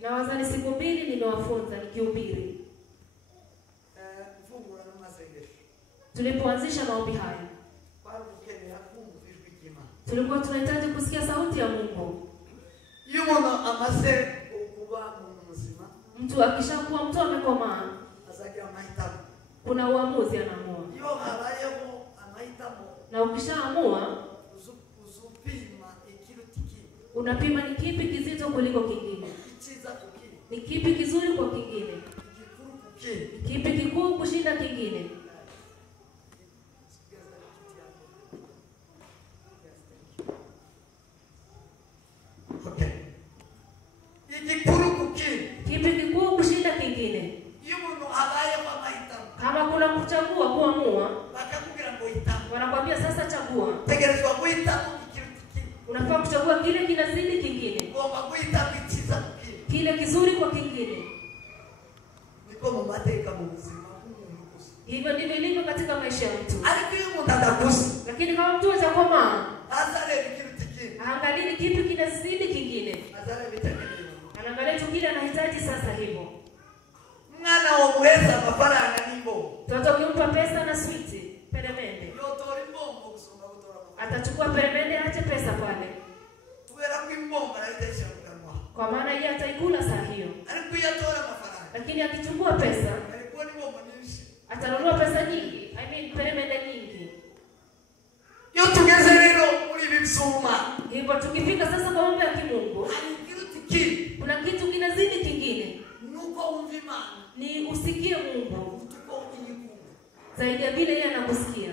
Na wazani siku 2 nimewafunza nikihubiri. Tulipoanzisha maombi haya, tulikuwa tunahitaji kusikia sauti ya Mungu. Mtu akishakuwa mtu amekomaa, kuna uamuzi anaamua. Na ukishaamua, unapima ni kipi kizito kuliko kingine. Ni kipi kizuri kwa kingine. Ni kipi kikuu kushinda kingine. Okay. Kipi kikuu kushinda kingine. Kama kuna kuchagua, kuamua, wanakuambia sasa chagua. Unafaa kuchagua kile kinazidi kingine. Kile kizuri kwa kingine. Hivyo ndivyo ilivyo katika maisha ya mtu. Lakini kama mtu atakomaa, angalia kipi kinazidi kingine. Anaangalia tu kile anahitaji sasa hivyo. Mwana waweza mafaranga nibo. Toto kimpa pesa na sweet, peremende. Atachukua peremende ache pesa pale. Kwa maana yeye ataikula saa hiyo. Lakini akichukua pesa, atanunua pesa nyingi. Peremende nyingi. Hivyo tukifika sasa kwa mambo ya kimungu, kuna kitu kinazidi kingine. Ni usikie Mungu zaidi ya vile yeye anakusikia.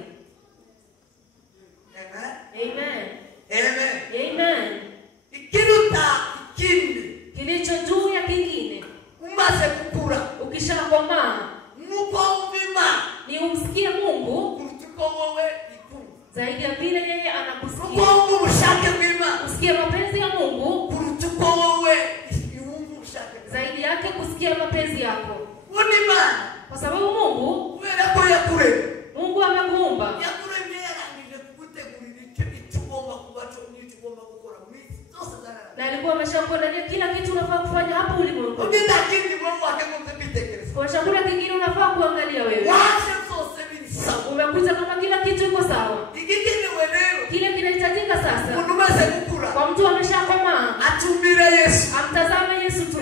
Amen. Amen. Amen. Kilicho juu ya kingine. Ukishakomaa, ni umsikie Mungu zaidi ya vile yeye anakusikia. Usikie mapenzi ya Mungu zaidi yake kusikia mapenzi yako. Kwa sababu Mungu amekuumba. Na alikuwa ameshakuandalia kila kitu unafaa kufanya hapo ulimwengu. Kwa chakula kingine unafaa kuangalia wewe. Umekuja kama kila kitu iko sawa. Kile kinahitajika sasa. Kwa mtu ameshakomaa, amtazame Yesu tu.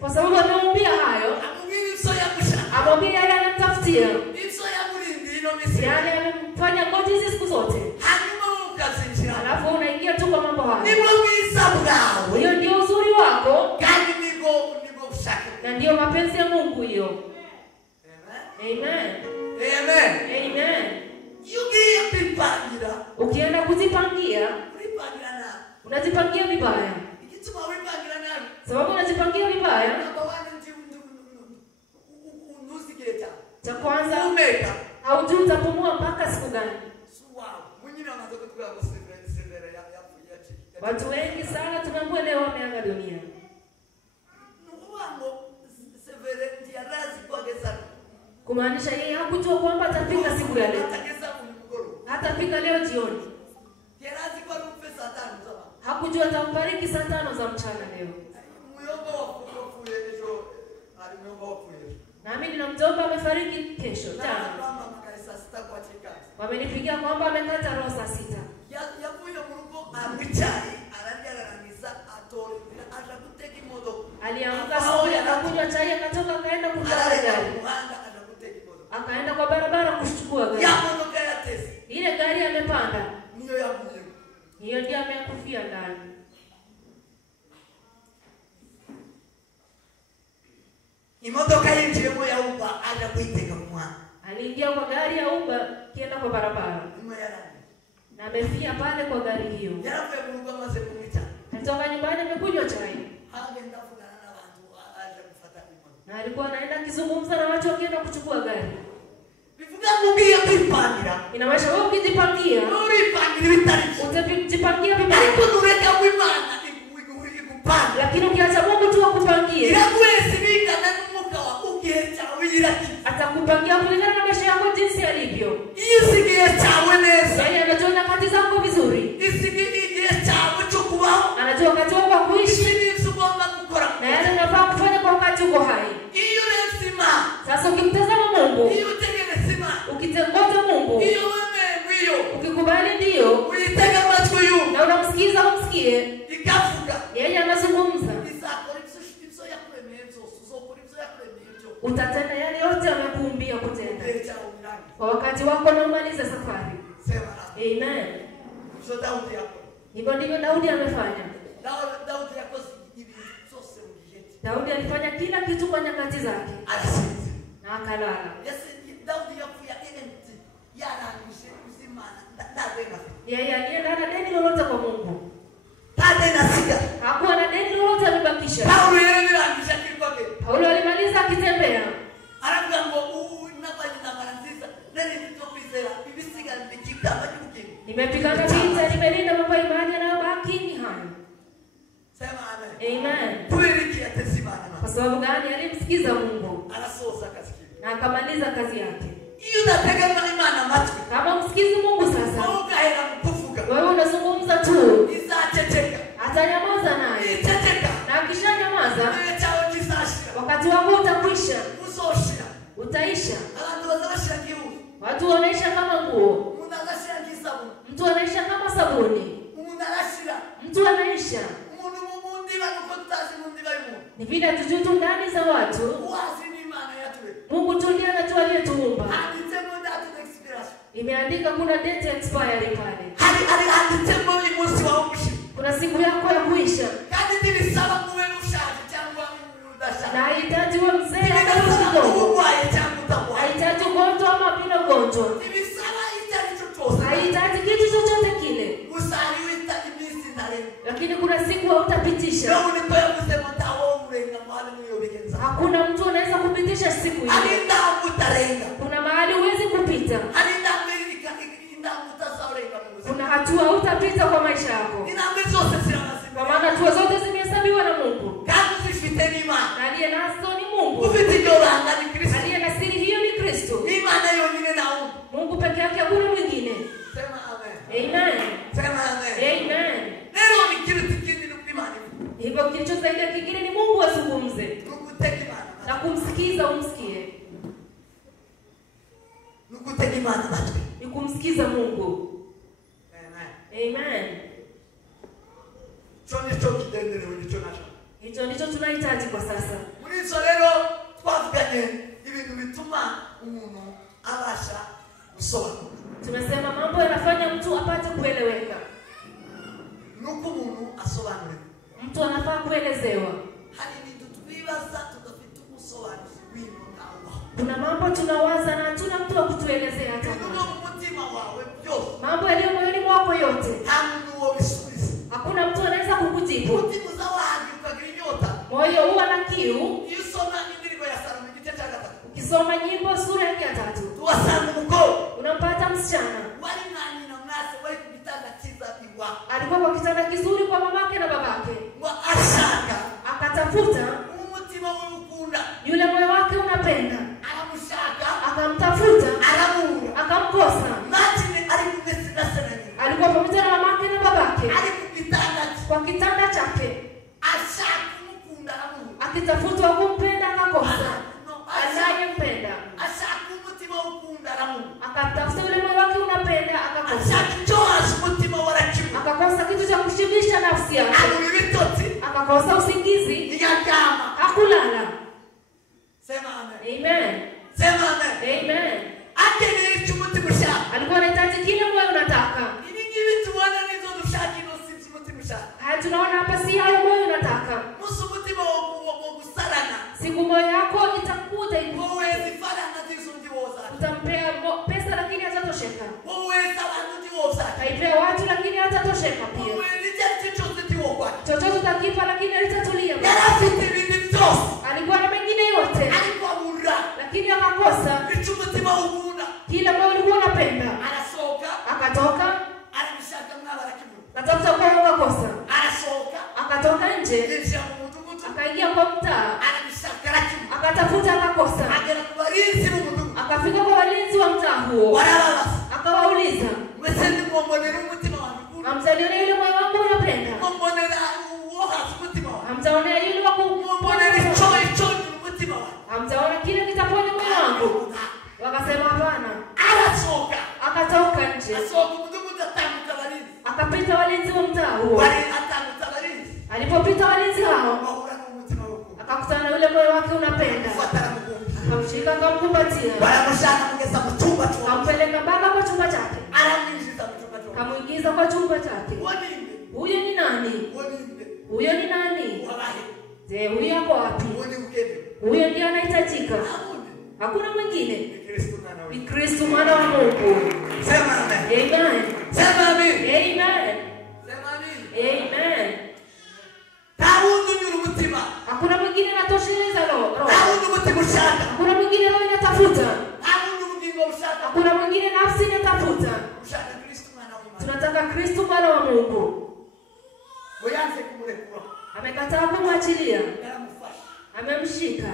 Kwa sababu ameumbia hayo. Amwambia yale anamtafutia. Yale amemfanya ngozi hizi siku zote. Alafu unaingia tu kwa mambo hayo. Hiyo ndio uzuri wako. Na ndio mapenzi ya Mungu hiyo. Amen. Amen. Amen. Ukienda kuzipangia, unazipangia vibaya. Sababu unazipangia vibaya. Cha kwanza, haujui utapumua mpaka siku gani. Watu wengi sana tunaambiwa leo wameaga dunia. Kumaanisha yeye hakujua kwamba atafika siku ya leo. Hatafika leo jioni. Hakujua atambariki saa 5 za mchana leo. Na mimi ninamjomba amefariki kesho jana. Wamenipigia kwamba amekata roho saa 6. Aliamka asubuhi akakunywa chai akatoka akaenda kupanda gari. Akaenda kwa barabara kuchukua gari. Ile gari amepanda. Hiyo ndio amekufia ndani. Imodoka yinjiyemo ya Uber aje kuiteka mwana. Aliingia kwa gari ya Uber kienda kwa barabara. Na amefia pale kwa gari hiyo. Alitoka nyumbani amekunywa chai. Na alikuwa anaenda kizungumza na watu wakienda kuchukua gari. Inamaanisha wewe ukijipangia, utajipangia vibaya. Lakini ukiacha Mungu tu akupangie, atakupangia kulingana na maisha yako jinsi yalivyo. Yeye anajiona unaenda. Kwa wakati wako unaomaliza safari. Amen. So Daudi yako. Hivyo ndivyo Daudi amefanya. Daudi yako sose ujeti. Daudi alifanya kila kitu kwa nyakati zake. Alisinzi. Na akalala. Yes, Daudi yako ya empty. Yara kusimana. Ndadena. Yeye alienda na deni lolote kwa Mungu. Tadena sika. Hakuwa na deni lolote alibakisha. Paulo yeye alianzisha kilipake. Paulo alimaliza akitembea. Aragambo unafanya na maranzisa. Nani nitopizela. Bibisiga ndikika majuki. Nimepigana vita, nimelinda mambo ya imani yanayobaki ni hayo. Sema amen. Amen. Tuelekea tesimana. Kwa sababu gani? Alimsikiza Mungu. Anasosa kasikia. Na akamaliza kazi yake. Hiyo nategemea imani macho. Kama umsikizi Mungu sasa. Mungu haina kufuka. Wewe unazungumza tu. Isacheteka. Atanyamaza naye. Iteteka. Na akishanyamaza, chao kisashira. wakati wako utakwisha. Usoshira. Utaisha. Abantu bazashira kiu. Watu wanaisha kama nguo. Munazashira kisabu. Mtu anaisha kama sabuni. Munazashira. Mtu anaisha. Mundu mundi bakutazi mundi bayimu. Ni vile tujutu ndani za watu. Wazi ni maana ya tuwe. Mungu tu ndiye anajua aliyetuumba. Haditemo date expiration. Imeandika kuna date expiry pale. Haditemo ni musi wa umushi. Kuna siku yako ya kuisha. Kadi tini saba muwe mushaji changwa mudasha. Na hahitaji wa mzee ama mdogo. Hahitaji ugonjwa ama bila ugonjwa. Hahitaji kitu chochote kile. Lakini kuna siku hautapitisha. Hakuna mtu anaweza kupitisha siku hiyo. Kuna mahali huwezi kupita. Kuna hatua hutapita kwa maisha yako. Kwa maana hatua zote zimehesabiwa na Mungu. Na aliye nazo ni Mungu. Aliye na siri hiyo ni Kristo. Mungu peke yake, hakuna mwingine. Amen. Amen. Hivyo kilicho zaidi ya kingine ni Mungu azungumze. Na kumsikiza umsikie. Ni kumsikiza Mungu. Amen. Hicho ndicho tunahitaji kwa sasa. Tumesema mambo yanafanya mtu apate kueleweka. Mtu anafaa kuelezewa. Kuna mambo tunawaza na hatuna mtu wa kutuelezea hata. Mambo yaliyo moyoni mwako yote. Hakuna mtu anaweza kukujibu. Moyo huwa na kiu. Ukisoma nyimbo sura ya 3. Unampata msichana. Alikuwa kwa kitanda kizuri kwa mamake na babake. Akatafuta. Yule moyo wake unapenda. Akamtafuta. Akamkosa. Alikuwa pamoja na mamake na babake. Kwa kitanda chake. Akitafuta kumpenda akakosa. Anayempenda. Akatafuta yule moyo wake unapenda akakosa. Akakosa kitu cha kushibisha nafsi yake. Akakosa usingizi. Hakulala. Sema amen. Amen. Sema amen. Amen. Alikuwa anahitaji kile moyo unataka. Haya tunaona hapa si hayo moyo unataka. Siku moyo yako itakuja hivyo. Utampea pesa lakini hatatosheka. Haipea watu lakini hatatosheka pia. Chochote utakipa lakini hatatulia. Alikuwa na mengine yote. Lakini akakosa. Kile moyo ulikuwa unapenda. Akatoka. Akatafuta kwa akakosa. Akatoka nje. Akaingia kwa mtaa. Akatafuta akakosa. Akafika kwa walinzi wa mtaa huo. Akawauliza, hamtaonea yule moyo wangu unapenda? Hamtaonea yule wangu? Hamtaona kile kitaponya moyo wangu? Wakasema hapana. Akatoka nje. Akapita walinzi wa mtaa huo. Alipopita walinzi hao, akakutana na yule moyo wake unapenda. Akamshika akamkumbatia. Baramushaka kugeza mu cyumba cyo. Akampeleka mpaka kwa chumba chake. Aramwinjiza mu cyumba cyo. Akamuingiza kwa chumba chake. Huyo ni nani? Huyo ni nani? Je, huyo yuko wapi? Huyo ndiye anahitajika. Hakuna mwingine. Ni Kristo mwana wa Mungu. Sema amen. Amen. Sema amen. Amen. Sema amen. Amen. Tawundu nyurumutima. Hakuna mwingine anatosheleza roho. Tawundu mutima ushaka. Hakuna mwingine roho inatafuta. Tawundu mutima ushaka. Hakuna mwingine nafsi inatafuta. Ushaka Kristo mwana wa Mungu. Tunataka Kristo mwana wa Mungu. Uyanze kumrekura. Amekataa kumwachilia. Amemshika.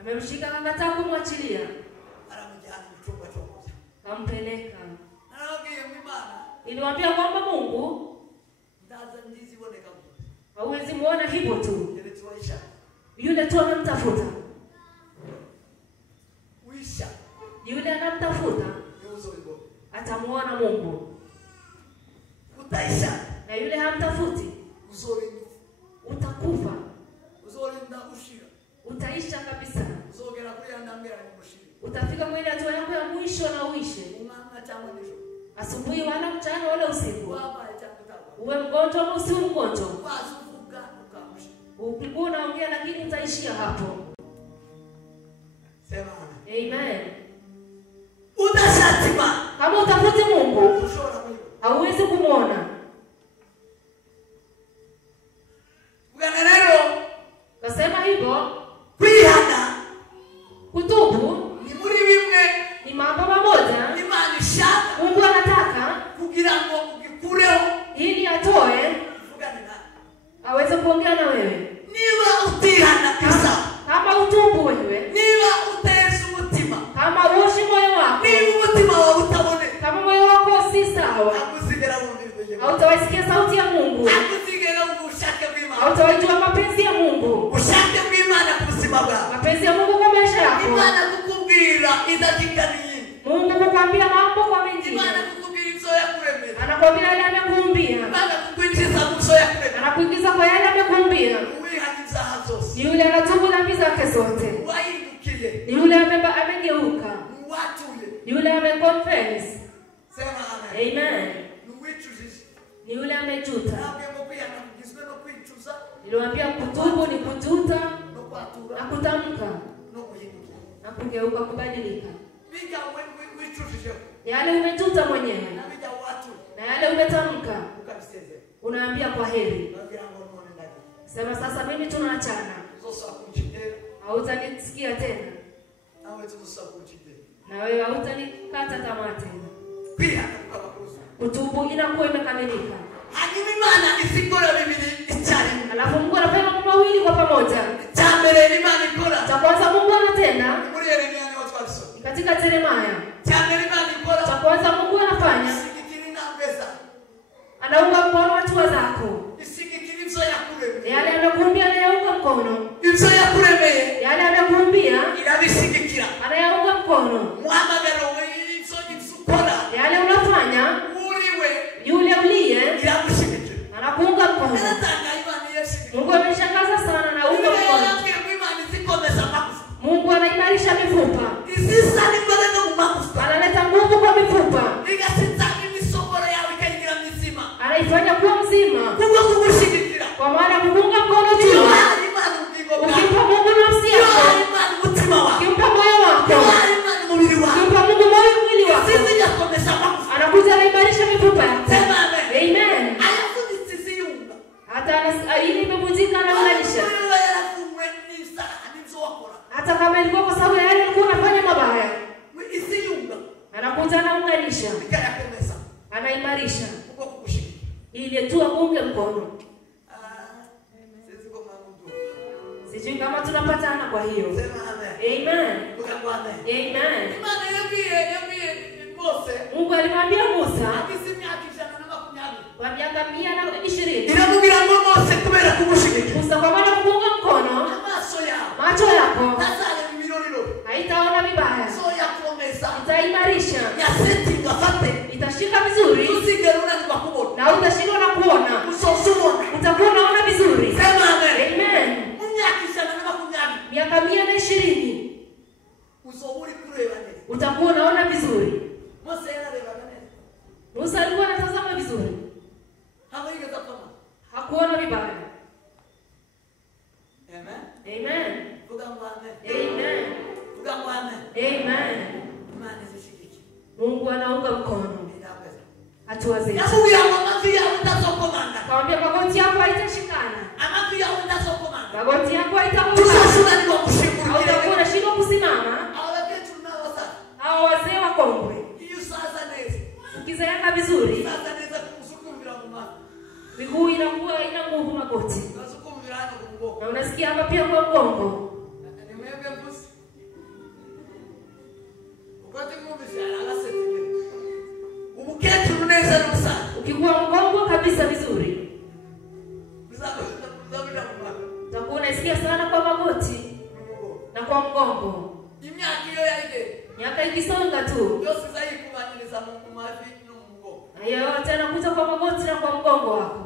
Amemshika akakataa kumwachilia. Kampeleka. Iliwaambia kwamba Mungu hauwezi muona hivyo tu. Yule tu anamtafuta. Yule anamtafuta. Atamuona Mungu. Na yule hamtafuti. Utakufa. Utaisha kabisa. Utafika mwili hatua yako ya mwisho na uishe. Asubuhi wala mchana wala usiku. Uwe mgonjwa au usiwe mgonjwa. Ukikuwa unaongea lakini utaishia hapo. Sema amen. Utashatima. Kama utafuti Mungu, hauwezi kumuona. Uganelero. Kasema hivyo. Kwihana. Kutubu. Ni muri bimwe. Ni mambo mamoja. Imani shaka. Mungu anataka. Kugira ngo ugikureo. Ili atoe. Aweze kuongea na wewe. Niba utihana kisa. Kama utubu wewe. Niba uteza umutima. Kama uoshi moyo wako. Niba umutima wawe utabone. Kama moyo wako si sawa. Hakuzigera wumvizwe. Hautawasikia sauti ya Mungu. Hakuzigera ubushake bw'Imana. Hautawajua mapenzi ya Mungu. Ushake bw'Imana ku buzima bwawe. Mapenzi ya Mungu kwa maisha yako. Imana kukubwira idakika nini. Mungu kukwambia mambo kwa mengine. Imana kukubwira ibyo yakuremera. Anakwambia yale amekuumbia. Imana kukuingiza mu byo yakuremera. Anakuingiza kwa yale amekuumbia. Uwihagiza hazose. Ni yule anatubu dhambi zake zote. Wahindukiye. Ni yule amegeuka. Watuye. Ni yule ameconfess. Sema amen. Amen. Nuwichujije. Ni yule amejuta. Ntabwo kwihana kugizwe no kwicuza. Niliwaambia kutubu ni kujuta No kwatura. na kutamka. No kuhinduka. Na kugeuka kubadilika. Bija wichujije. Yale umejuta mwenyewe. Na bija watu. Na yale umetamka. Ukabiseze. Unaambia kwa heri. Nabira ngo none ndani. Sema sasa mimi tunaachana. Zosa kuchidera. Hautanisikia tena. Nawe tuzosa kuchidera. Na wewe hautanikata tamaa tena. Kwihana kukabakuruza. Kutubu inakuwa imekamilika. Hanyuma Imana isikora bibiri icyari. Alafu Mungu anafanya mambo mawili kwa pamoja. Cyambere Imana ikora. Cha kwanza Mungu anatenda. Muri Yeremia ni watu walisoma. Katika Yeremia. Cyambere Imana ikora. Cha kwanza Mungu anafanya. Isikikiri nambeza. Anaunga mkono watu wazako. Isikikiri ibyo yakuremeye. Yale amekuumbia anayaunga mkono. Ibyo yakuremeye. Yale amekuumbia Irabisikikira. anayaunga mkono. Muhamagaro ibyo ukora. Yale unafanya. Uriwe. Yule uliye. Iramushigikira. Anakuunga mkono. Nataka Imana yeshigikira. Mungu ameshangaza sana na unga mkono. Mungu anaimarisha mifupa. Isisa ni mbele mu magufa. Analeta nguvu kwa mifupa. Igasitani misokoro yawe ikaingira mizima. Anaifanya kuwa mzima. Mungu kukushigikira. Kwa maana kuunga mkono tu. Ukimpa Mungu nafsi yako. Ukimpa moyo wako. Ukimpa Mungu moyo mwili wako. Anakuja anaimarisha mifupa yako. Amen. Hata ili imevunjika na kunanisha. Hata kama ilikuwa kwa sababu ya yale alikuwa anafanya mabaya. Anakuja anaunganisha. Anaimarisha. Ili tu aunge mkono. Sijui kama tunapatana kwa hiyo. Amen. Amen. Mungu alimwambia Musa kwa miaka 120. Musa kwa maana kuunga mkono. Macho yako haitaona vibaya. Itaimarisha. Itashika vizuri. Na utashindwa na kuona. Utakuwa unaona vizuri. Amen. Miaka Mungu anaunga mkono hatua zetu. Kaambia magoti yako haitashikana. Magoti yako haitakuwa. Hautakuwa unashindwa kusimama. Hao wazee wakongwe. Ukizeeka vizuri. Miguu inakuwa ina nguvu magoti. Na unasikia hapa pia kwa mgongo. Ukikuwa mgongo kabisa vizuri. Utakuwa unasikia sana kwa magoti na kwa mgongo. Miaka ikisonga tu. Hayo yote yanakuja kwa magoti na kwa mgongo wako.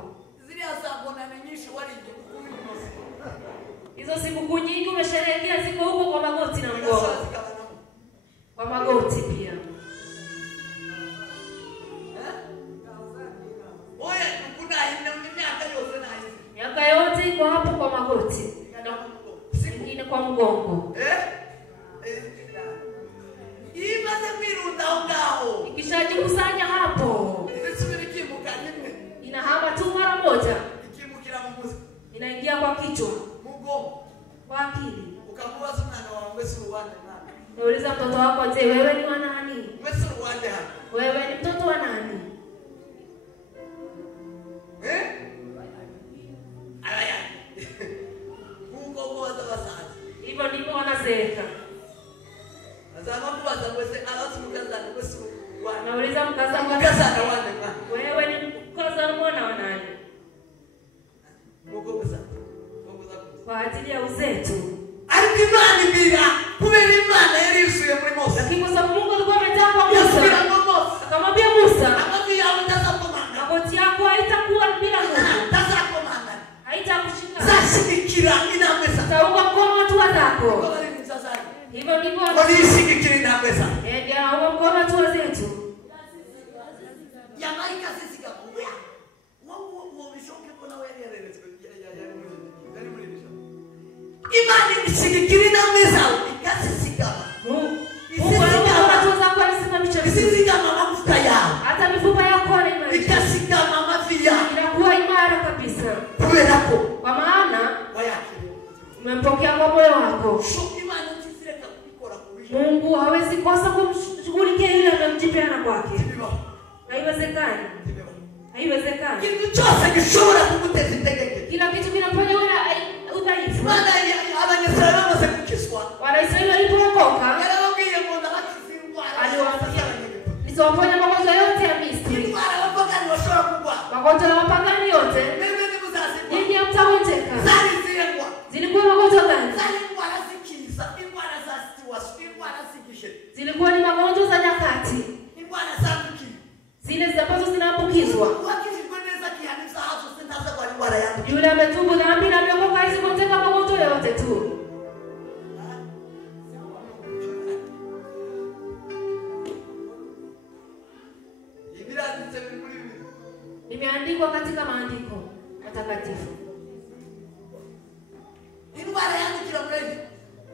Hizo siku nyingi umesherehekea ziko huko kwa magoti na mgongo. Kwa magoti pia. Miaka yote iko hapo kwa magoti. Zingine kwa mgongo. Ikishajikusanya hapo. Inahama tu mara moja. Inaingia kwa kichwa. Kwa akili. Nauliza mtoto wako, je, wewe ni wa nani? Wewe ni mtoto wa nani? Hivyo ndivyo wanazeeka. Nauliza mkazana wewe ni mkazana mwana wa nani? Kwa ajili ya uzetu. Lakini kwa sababu Mungu alikuwa ametaka kwa Musa. Akamwambia Musa, magoti yako haitakuwa bila nguvu. Haitakushika. Utaunga mkono watu wako. Hivyo ndivyo ndio mkono watu wetu. Imani ishirikiri na meza ikasisikama. Mungu anakuwa kwa kusimamisha isisikama mafuta yao. Hata mifupa yako ni imara. Ikasikama mafia. Inakuwa imara kabisa. Kule nako. Kwa maana umempokea kwa moyo wako. Mungu hawezi kosa kumshughulikia yule anamjipeana kwake. Haiwezekani. Haiwezekani. Kitu chote kishobora kuguteza intege. Kila kitu kinafanya wewe udhaifu. Maana abanyesera bose kukiswa. Wanaisraeli walipookoka, aliwaambia nitawaponya magonjwa yote ya Misri. Magonjwa ya wapagani yote. Nyinyi hamtagonjeka. Zilikuwa magonjwa gani? Zilikuwa ni magonjwa za nyakati. Zile ambazo zinaambukizwa. Yule ametubu dhambi na ameokoka hizi kutoka magonjwa yote tu. Imeandikwa katika maandiko matakatifu.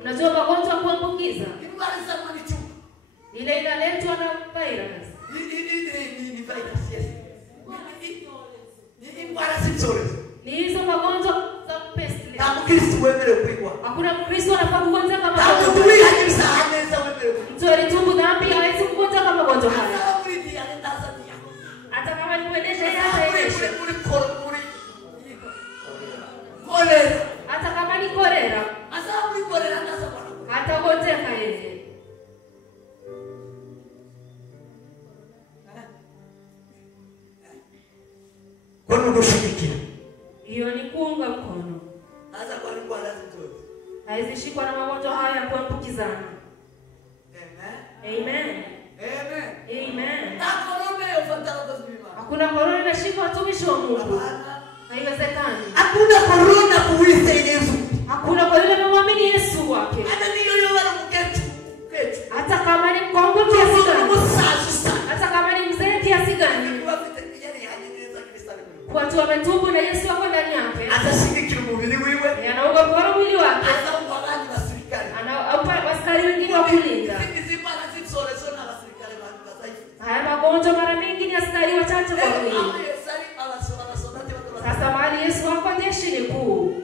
Unajua magonjwa kuambukiza? Ile inaletwa na virus. Ni hizo magonjwa za pesti. Hakuna Mkristo anafaa kugonjeka kama magonjwa. Mtu alitubu dhambi hawezi kugonjeka kama magonjwa haya. Hata kama ni kuendesha yeye. Hata kama ni kolera. Hata kugonjeka yeye. Kwa nini kushirikia? Hiyo ni kuunga mkono. Hasa kwa nini kwa lazima tu? Haizishikwa na magonjwa haya ya kuambukizana. Amen. Amen. Amen. Hakuna corona inashika watumishi wa Mungu. Haiwezekani. Hakuna corona kuweza Yesu. Hakuna kwa yule anamwamini Yesu wake. Hata ni yule wala mketu. Hata kama ni mkongwe kiasi gani. Hata kama ni mzee kiasi gani. Watu wametubu na Yesu wako ndani yake. Atashiriki mwili wiwe. Anaunga mkono mwili wake. Anaunga ndani na serikali. Anaupa askari wengine wa kulinda. nje kuu.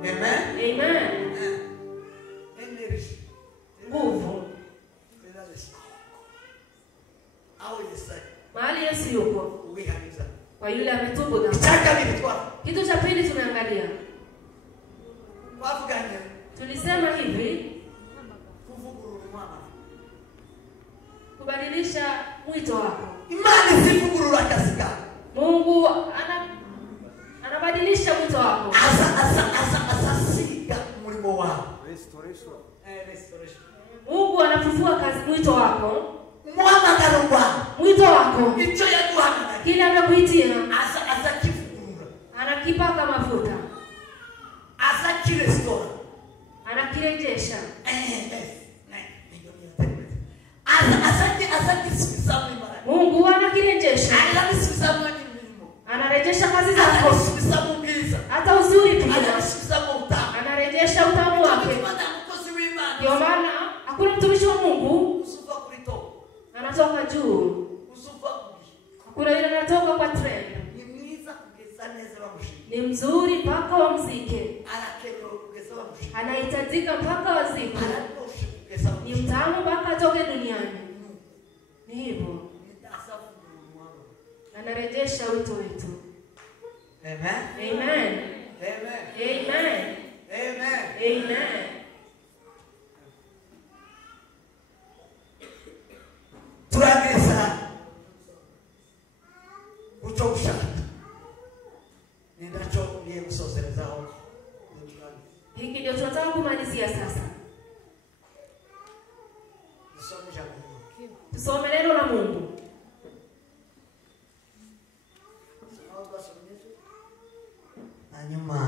Amen. Amen. Energy. Nguvu. Mahali Yesu yuko. Kwa yule ametubu dhambi. Kitu cha pili tumeangalia. Tulisema hivi. Kubadilisha mwito wako. Imani si kugurura kasika. Mungu anabadilisha mwito wako. Siga mulimo wako. Restoration. Mungu anafufua kazi mwito wako. Mwito wako. Kile amekuitia. Kifugurura. Anakipaka mafuta. Kirestore. Anakirejesha. Mungu anakirejesha. Anarejesha kazi zako. Hata uzuri pia. Anarejesha utamu wake. Ndio maana hakuna mtumishi wa Mungu anatoka juu. Hakuna yule anatoka kwa trend. Ni mzuri mpaka wamzike. Anahitajika mpaka wazike. Ni mtamu mpaka atoke duniani. Ni hivyo. Anarejesha wito wetu. Amen. Amen. Amen. Amen. Amen. Amen. Turageza uchokushaka. Ninacho niye kusozelezaho. Hiki ndio tunataka kumalizia sasa. Tusome neno la Mungu. Nyuma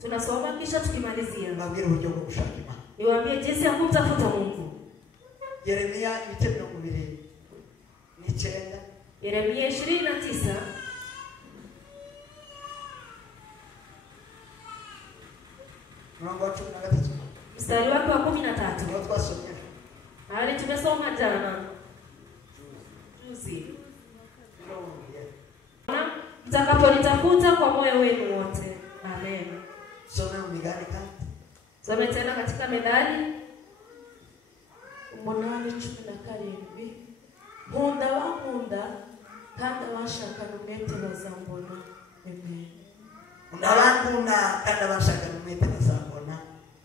tunasoma kisha tukimalizia. Nabwira uburyo bwo gushaka Imana. Niwaambie jinsi ya kumtafuta Mungu. Yeremia 29. Yeremia 29. Mstari wake wa 13. Hali tumesoma jana. Juzi. Mtakaponitafuta kwa moyo wenu wote. Amen. Some tena katika Methali 8:17. Nkunda wankunda kandi washaka metero za mbona. Amen. Unawakunda kandi washaka metero za mbona.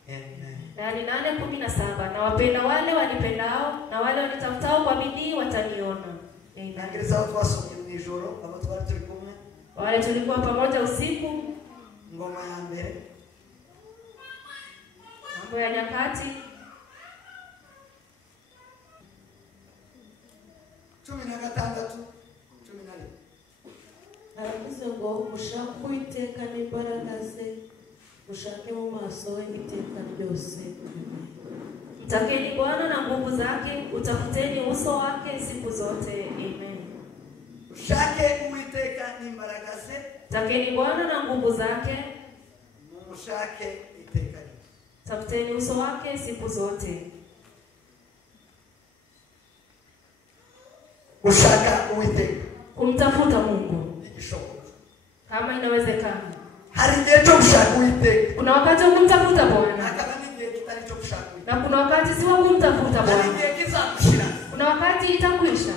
Amen. Methali 8:17. Na wapenda wale wanipendao na wale wanitafutao kwa bidii wataniona. Amen. Wale tulikuwa pamoja usiku. Ngoma ya mbele. Mambo ya Nyakati 16. Aravuze ngo mushake Uwiteka n'imbaraga ze, mushake mu maso iteka ryose. Mtakeni Bwana na nguvu zake, utafuteni uso wake siku zote. Amen. Mushake Uwiteka n'imbaraga ze. Mtakeni Bwana na nguvu zake, mushake iteka. Tafuteni uso wake siku zote. Kushaka Uwiteka. Kumtafuta Mungu. Kama inawezekana. Kuna wakati wa kumtafuta Bwana. Na kuna wakati si wa kumtafuta Bwana. Kuna wakati itakwisha.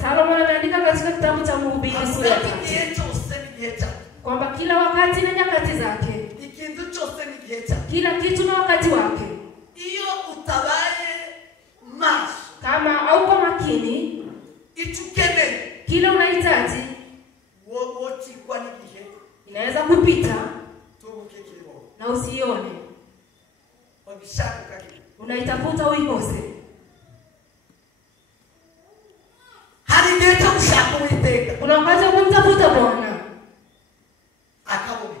Salomo anaandika katika kitabu cha Mhubiri sura ya 3. Kwamba kila wakati na nyakati zake. Kila kitu na wakati wake. Iyo utabaye macho. Kama hauko makini, itukene. Kila unahitaji wote kwa nikihe. Inaweza kupita. Tubuke kilimo. Na usione. Wabishaka kaki. Unaitafuta uikose. Hali ndio kushaka Uwiteka. Kuna wakati wa kumtafuta Bwana. Akabone.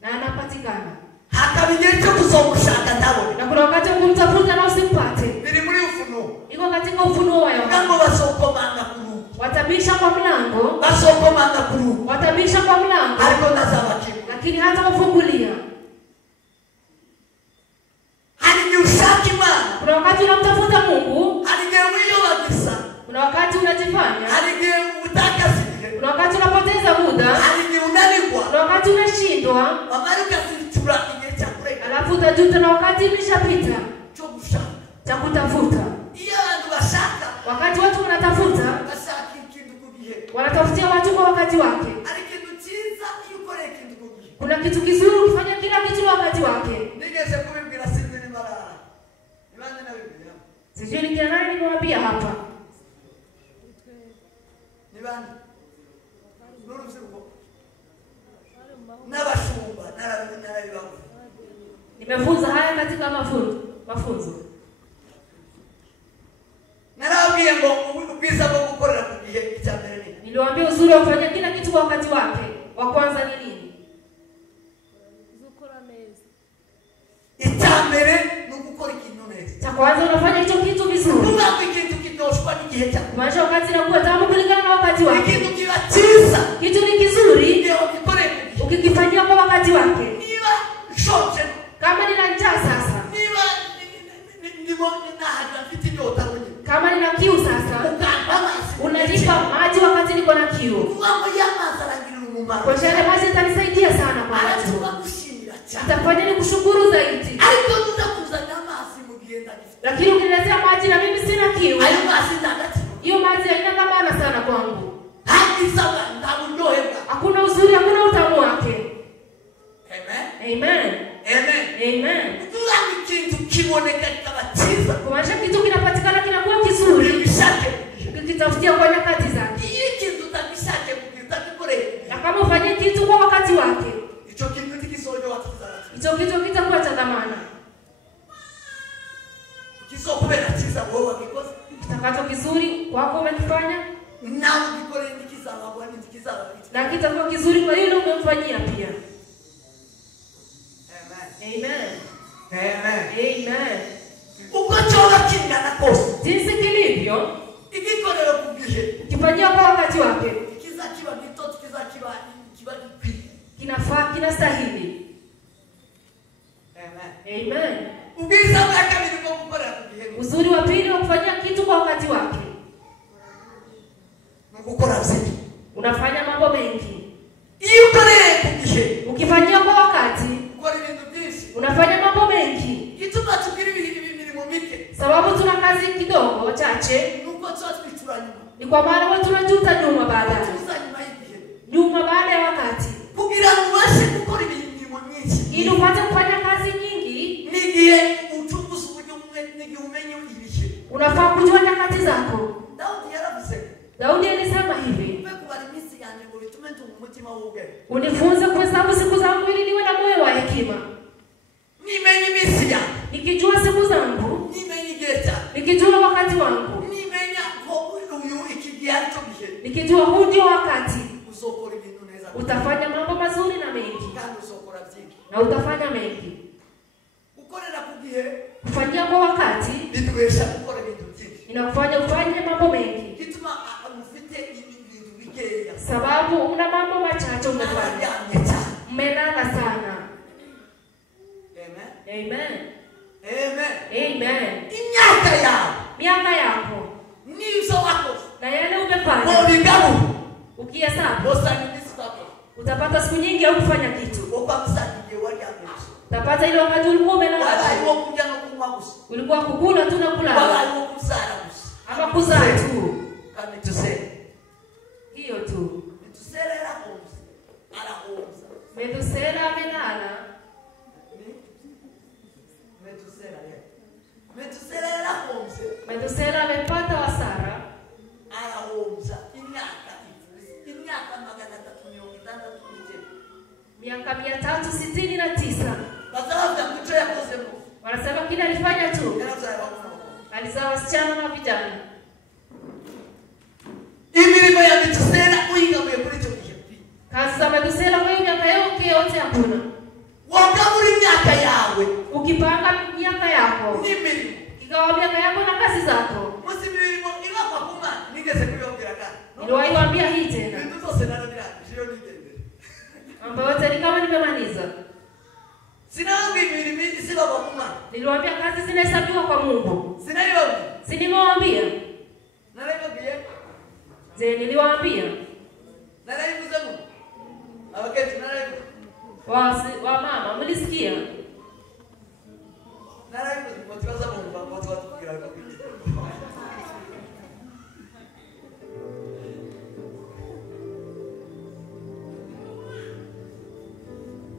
Na anapatikana. Hakabinyete kuzomushaka ndabone. Na kuna wakati wa kumtafuta na usimpate. Bili muri ufunuo. Iko katika ufunuo wa Yohana. Ngambo basokomanga kuru. Watabisha kwa mlango. Basokomanga kuru. Watabisha kwa mlango. Aliko nazabaki. Lakini hata kufungulia. wakati unashindwa, alafu utajuta na wakati umeshapita cha kutafuta. Wakati watu wanatafuta, wanatafutia watu kwa wakati wake. Kuna kitu kizuri ukifanya kila kitu kwa wakati wake. Sijui ni kina nani nimewambia hapa. Nimefunza haya katika mafunzo. Niliwaambia uzuri wa kufanya kila kitu kwa wakati wake. Wa kwanza ni nini? Cha kwanza unafanya hicho kitu vizuri. Maisha wakati inakuwa tamu kulingana na wakati wake. Kitu ni kizuri ukikifanyia kwa wakati wake. Kama nina njaa sasa, kama nina kiu sasa, unanipa maji wakati niko na kiu. Kwa shale maji itanisaidia sana kwa watu. Itafanya ni kushukuru zaidi. Lakini ukiniletea maji na mimi sina kiu, hiyo maji haina thamani sana kwangu. Hakuna uzuri, hakuna utamu wake. Amen. Amen. Kumaanisha kitu kinapatikana kinakuwa kizuri ukitafutia kwa nyakati zake. Na kama ufanye kitu kwa wakati wake, hicho kitu kitakuwa cha thamani. Kitakacho kizuri kwako umekifanya, na kitakuwa kizuri kwa yule umemfanyia pia. Amen. Amen. Jinsi kilivyo, ukifanyia kwa wakati wake, kinafaa, kinastahili. Amen. Uzuri wa pili wa kufanyia kitu kwa wakati wake, unafanya mambo mengi. Ukifanyia kwa wakati, unafanya mambo mengi. Sababu tuna kazi kidogo chache, ni kwa maana watu tunajuta nyuma baada ya wakati. Ili upate kufanya kazi nyingi, unafaa kujua nyakati zako. Daudi alisema hivi, unifunze kuhesabu siku zangu ili niwe na moyo wa hekima. Nikijua siku zangu, nikijua wakati wangu, nikijua huu ndio wakati, utafanya mambo mazuri na mengi. Na utafanya mengi. Kufanyia kwa wakati inakufanya ufanye mambo mengi. Sababu una mambo machache umefanya. Mmelala sana. Amen. Amen. Miaka yako na yale umefanya, ukihesabu, utapata siku nyingi ya kufanya kitu. Utapata ile wakati ulikuwa umelala, ulikuwa kukula tu na kulala, ama kuzaa tu. Hiyo tu. Metusela amelala. Metusela amepata wasara. Miaka 369. Wanasema kile alifanya tu, alizaa wasichana na vijana. Kazi za Metusela kwa hiyo miaka yote hakuna. Ukipanga miaka yako, ikawa miaka yako na kazi zako, niliwaambia hii tena, ambayo tena kama nimemaliza. Niliwaambia kazi zinahesabiwa kwa Mungu. Si nimewaambia? Je, niliwaambia? wa mama mlisikia? Nara motivaza Mungu watu kugira kwa kiti.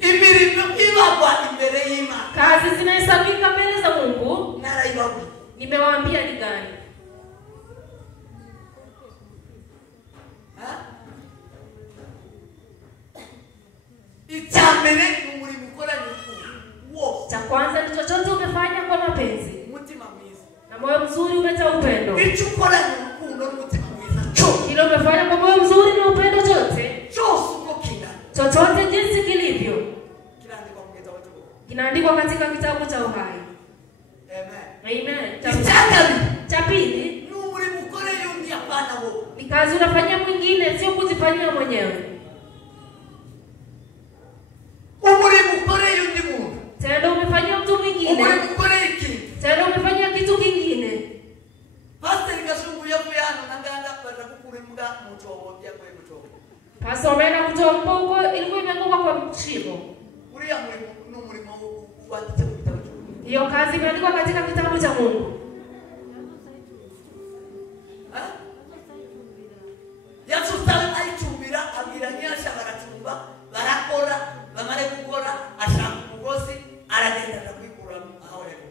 Imirimo ibagwa imbere y'Imana. Kazi zinahesabika mbele za Mungu. Nara ibagwa. Nimewaambia ni gani? Itamene n'umurimo ukoranye wo. Cha kwanza ni chochote umefanya kwa mapenzi. Mutima mwiza. Na moyo mzuri umejaa upendo. Icho ukoranye urukundo n'umutima mwiza. Kile umefanya kwa moyo mzuri na upendo chote. Chose uko kinga. Chochote jinsi kilivyo. Kinaandikwa kwa kitabu cha Mungu. Kinaandikwa katika kitabu cha uhai. Amen. Amen. Cha pili, n'umurimo ukoreye undi apana wo. ni kazi unafanyia mwingine, sio kuzifanyia mwenyewe. Umurimo ukoreye undi muntu. Tena umefanyia mtu mwingine. Umurimo ukoreye kintu. Tena umefanyia kitu kingine. Pastor Kazungu yakuyana nanganga batakukurimga mutobo yakwe mutobo. Pastor ameenda kutoa mbogo ilikuwa imeanguka kwa shimo. Uriya murimo n'umurimo wanditse mu kitabu cha Mungu. Hiyo kazi imeandikwa katika kitabu cha Mungu. Yasutala aitumbira abiranyasha baratumba barakora bamare gukora ashaka umugozi aragenda kwikura aho rero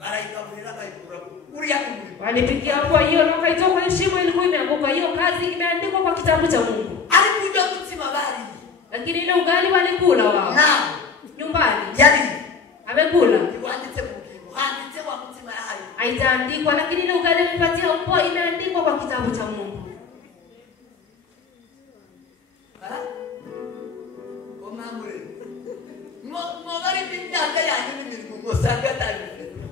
barayikaburira bayikura uriya umurimo walipigia kwa hiyo na kaitoa kwa shimo ilikuwa imeanguka. Hiyo kazi imeandikwa kwa kitabu cha Mungu. alikuja kutima bali Lakini ile ugali walikula wao. Na Nyumbani. yani Amekula. Iwanditse mu kintu handitse wa mutima yayo. Haitaandikwa, lakini ile ugali amepatia mpo imeandikwa kwa kitabu cha Mungu.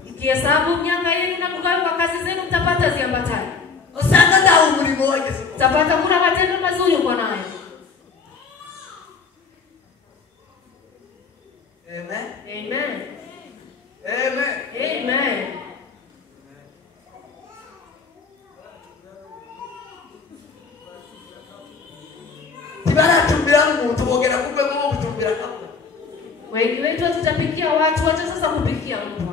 Ikihesabu miaka yenu na kugawa kwa kazi zenu mtapata ziambatane. Mtapata kuna matendo mazuri uko nayo. Amen. Amen. Amen. Amen. Tumbira muntu bogera kumbe ngo kutumbira kabla. Wengi wetu tutapikia watu, wacha sasa kupikia mbwa.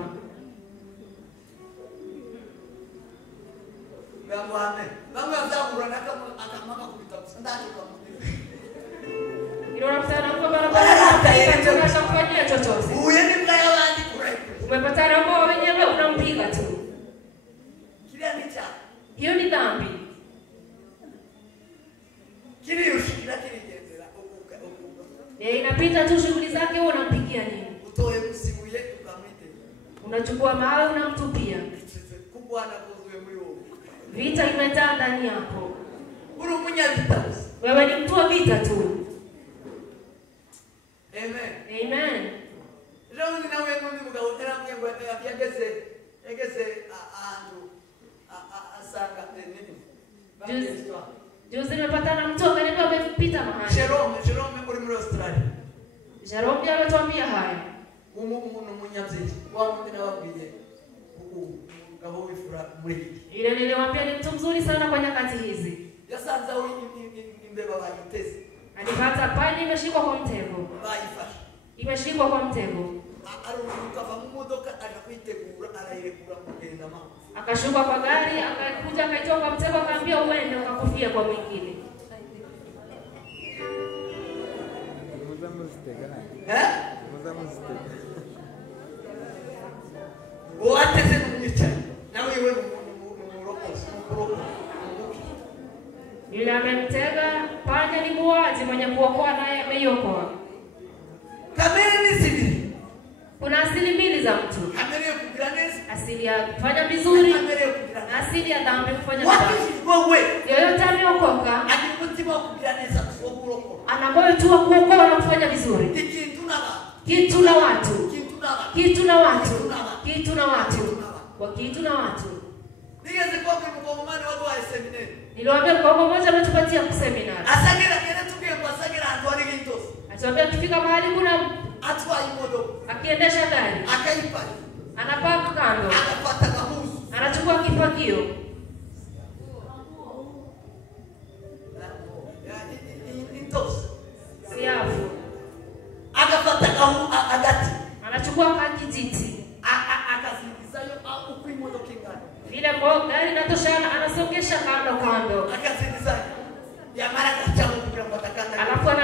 Mungu amen. Mungu azakura nakama akamaka kubitabusandani kamudini. Inaonekana kwa barabara tunataka kufanyia chochote. Uye ni mlaya wandi kurai. Umepata roho wenyewe unampiga tu. Kile ni cha. Hiyo ni dhambi. Kile ushikira kile jendera. Inapita tu shughuli zake, wewe unampigia nini? Utoe msimu yetu kamite. Unachukua mawe unamtupia. Kubwa na kuzuia mlio. Vita imejaa ndani yako. Uru munya vita. Wewe ni mtu wa vita tu. Amen. Amen. Leo ninawe ngombe mugawotera mwengo yageze andu asanga nini? Juzi nimepata na mtu akaniambia amepita mahali. Jerome uri muri Australia. Jerome ndiye alituambia haya. Umuntu munyabyeyi wa mundi nababwiye ngabo wifura muri ile niliwaambia ni mtu mzuri sana kwa nyakati hizi. Yasanza imbeba bayiteze. Alipata pani imeshikwa kwa mtego. Bayifasha. Imeshikwa kwa mtego. Arukava mu modoka akakwitegura arayirekura kugenda mama. Akashuka kwa gari, akakuja akaitoa kwa mtego, akaambia uende ukakufia kwa mwingine. Wateze mwicha. Na wewe mrokosi. Yule amemtega, panya ni muaji mwenye kuokoa naye ameiokoa. Kamera ni sibili. Kuna asili mbili za mtu. Kamera ya kugiraneza. Asili ya kufanya vizuri na asili ya dhambi kufanya vibaya. Yoyote ameokoka, ana moyo tu wa kuokoa na kufanya vizuri. Kitu na watu. Kwa kitu na watu. Niliwaambia kwa mmoja ametupatia kuseminari. Atuambia kifika mahali kuna akiendesha gari. Anapaka kando. Anachukua kifagio. Siafu.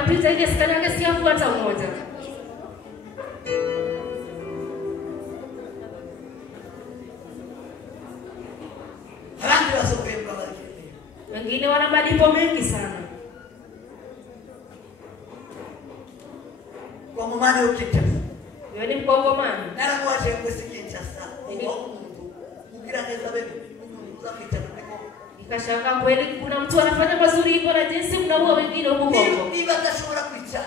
anapita ile sikanyage siafu hata mmoja. Wengine wana malipo mengi sana. Kwa mumane ukite. Wewe ni mkongomani. Nara mwaje kusikia sasa. Ugira neza bebe. Uzapita nako. Nikashangaa kweli kuna mtu anafanya mazuri hivyo na jinsi mnaua wengine huko Kongo. Niba tashobora kwica.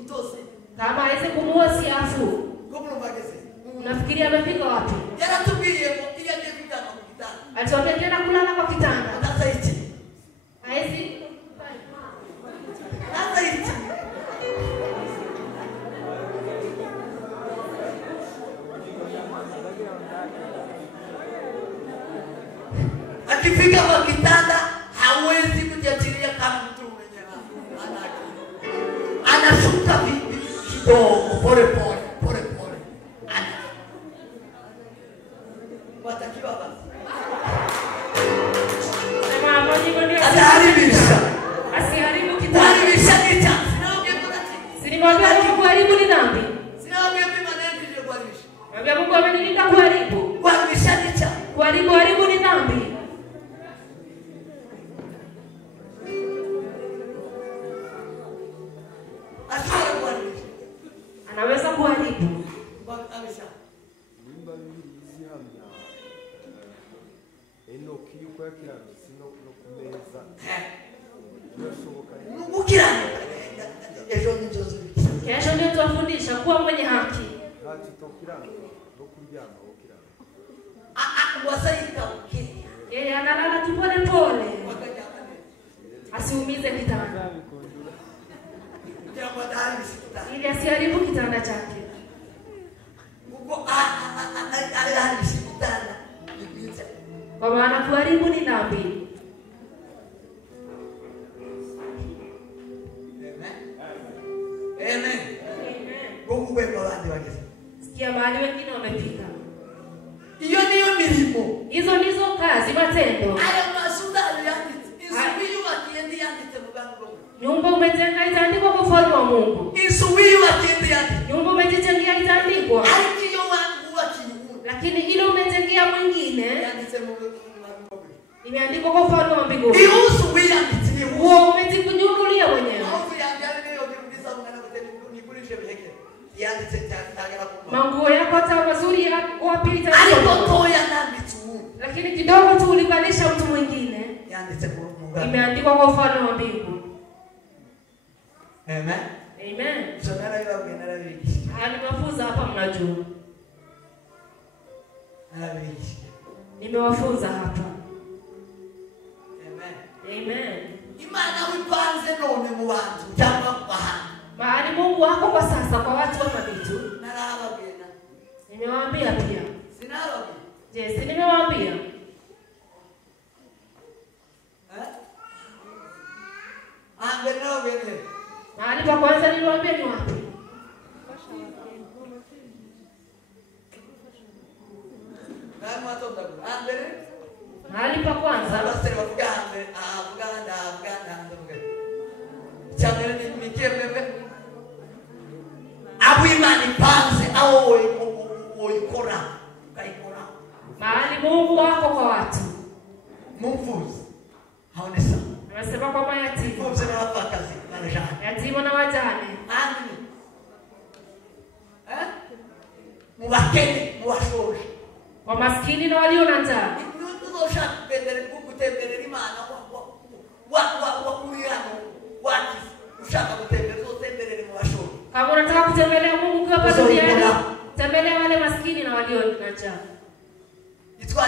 Itose. Kama aweze kumuua siafu. Komno bageze. Unafikiria amefika wapi? Yaratubwiye ngo iya ngefika kwa kitanda. Alitwambia tena kulala kwa kitanda. Sasa hichi. Haezi. Sasa hichi. Akifika kwa kitanda hawezi kujatilia kama mtu mwenyewe. Anashuka kidogo pole pole. Watakiwa basi. Sema mmoja ndio ataharibisha. Asiharibu kitanda. Haribisha kitanda. Sinaongea kwa nini? Sinimwambia kuharibu ni dhambi. Sinaongea mimi maneno ndio kuharibisha. Mwambia Mungu amenilinda kuharibu. Kuharibisha kitanda. Kuharibu ni dhambi. Anaweza kuharibu. Amesha. Nimba bizihamya. Enoki yuko yakirambise no kumeza. Ukirana. Ejo njozo. Kesho ndio tuwafundisha kuwa mwenye haki. Hati tokirana no kuryama ukirana. Wasaika uke. Yeye analala tu pole pole. Asiumize kitanda. Ili asiharibu kitanda chake. Kwa maana kuharibu ni dhambi. Amen. Sikia mahali wengine wamefika. Hiyo ndiyo milimo. Hizo ndizo kazi, matendo. Haya masuda yanditse. Isubiyu akiendi yanditse mugango. Nyumba umejenga itaandikwa kwa ufalme wa Mungu. Isubiyu akiendi yanditse. Nyumba umejijengea itaandikwa. Aikiyo wangu wakimu. Lakini ile umejengea mwingine yanditse mugango. Imeandikwa kwa ufalme wa mbinguni. Isubiyu yanditse. Wewe umejikunyunulia mwenyewe. Manguo yako hata mazuri yako wapita. Alipotoya nanditse. Lakini kidogo tu ulibadilisha mtu mwingine. Yanditse mugango. Imeandikwa kwa ufalme wa mbingu. Amen. Amen. Sonara ila ugenera bigisha. Nimewafunza hapa mnajua. Bigisha. Nimewafunza hapa. Amen. Amen. Imana wipanze none mu bantu cyangwa bahana. Mahali Mungu wako kwa sasa kwa watu wa mabitu. Narabagena. Nimewaambia pia. Sinarabi. Je, si nimewaambia? Angene. Mahali pa kwanza niliwaambia ni wapi? Mahali pa kwanza. Mahali Mungu wako kwa watu. Anasema kwa mayatima. Yatima na wajane. Mubakene, mubashoje. Kwa maskini na walio na njaa. Kama unataka kutembelea Mungu kwa hapa duniani, tembelea wale maskini na walio na njaa. Chukua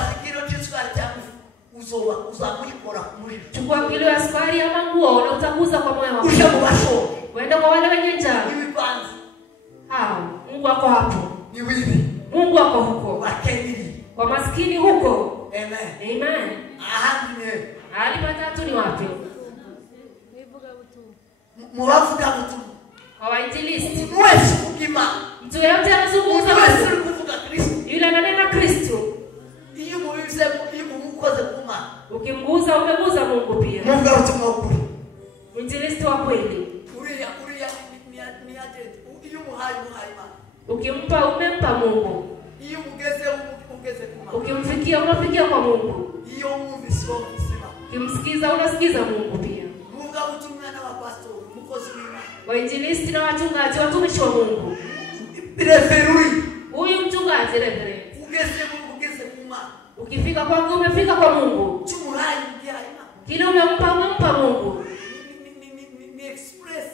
kilo ya sukari ama nguo na utaguza kwa moyo wako. Uende kwa wale wenye njaa. Mungu wako hapo. Mungu wako huko. Kwa maskini huko. Amen. Amen. Hali patatu ni wapi? Mwavuga mtu. Kwa wainjilisti. Mwezi kukima. Mtu yote anazungumza mwezi kuvuga Kristo. Yule ananena Kristo. Iyo mubize mukoze kuma. Ukimguza umeguza Mungu pia. Mungu atumwa ukuri. Mwinjilisti wa kweli. Uriya Ukimsikia unafikia kwa Mungu. Hiyo Mungu sio kusema. Ukimsikiza unasikiza Mungu pia. Mungu utumwa na wapastori, mkozi wima. Wainjilisti na wachungaji watumishi wa Mungu. Referui. Huyu mchungaji referee. Ugeze kuma. Ukifika kwa Mungu umefika kwa Mungu. Chumurai mkiaima. Kile umempa Mungu. Ni express.